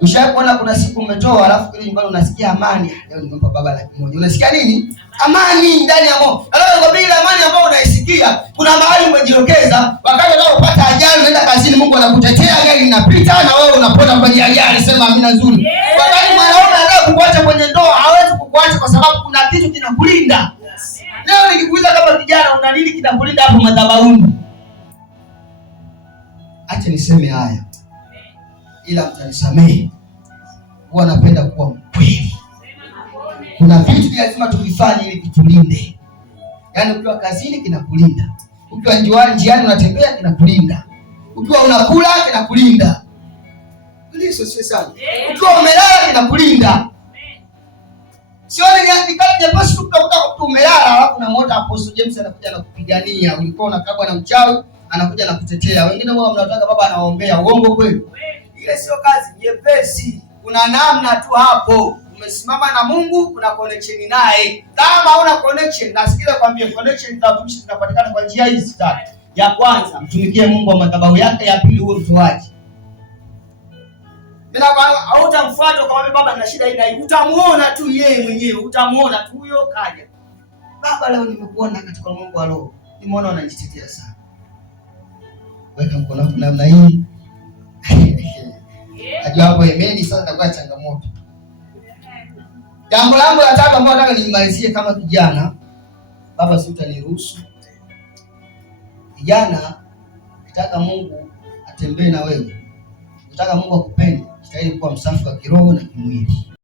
Ushawahi kuona kuna siku umetoa alafu kile nyumbani unasikia amani? Leo nimempa baba 100,000. Unasikia nini? Amani ndani ya moyo. Na kwa bila amani ambayo unaisikia, kuna mahali umejitokeza, wakati unapopata ajali unaenda kazini, Mungu anakutetea, gari linapita na wewe unapona kwenye ajali. Sema amina nzuri. Wakati mwanaume anataka kukuacha kwenye ndoa, hawezi kukuacha kwa sababu kuna kitu kinakulinda. Leo nikikuuliza kama kijana una nini kinakulinda hapo madhabahuni? Acha niseme haya, ila mtanisamehe. Huwa napenda kuwa mkweli. Kuna vitu lazima tuvifanye ili vitulinde. Yaani ukiwa kazini kinakulinda. Ukiwa njiani unatembea kinakulinda. Ukiwa unakula kinakulinda. Ndiyo sio sana. Ukiwa umelala kinakulinda. Sio ni kama basi ukakuta umelala alafu unamuota Apostle James anakuja na kupigania. Ulikuwa unakabwa na mchawi, anakuja na kutetea. Wengine wao mnataka baba anaombea. Uongo kweli? Ile sio kazi nyepesi. Kuna namna tu hapo. Umesimama na Mungu, kuna connection naye. Kama una connection, nasikia kwambia connection za watumishi zinapatikana kwa njia hizi tatu. Ya kwanza, mtumikie Mungu wa madhabahu yake. Ya pili, uwe mtoaji. Bila hautamfuata kama baba ana shida hii na hii. Utamuona tu yeye mwenyewe, utamuona tu huyo kaja. Baba, leo nimekuona katika Mungu wa roho. Nimeona unajitetea sana. Weka mkono wako namna hii. Najua hapo imeni sasa itakuwa changamoto. Jambo langu la tatu ambalo nataka nimalizie kama kijana, baba si utaniruhusu. Kijana, nataka Mungu atembee na wewe. Nataka Mungu akupende, jitahidi kuwa msafi wa kiroho na kimwili.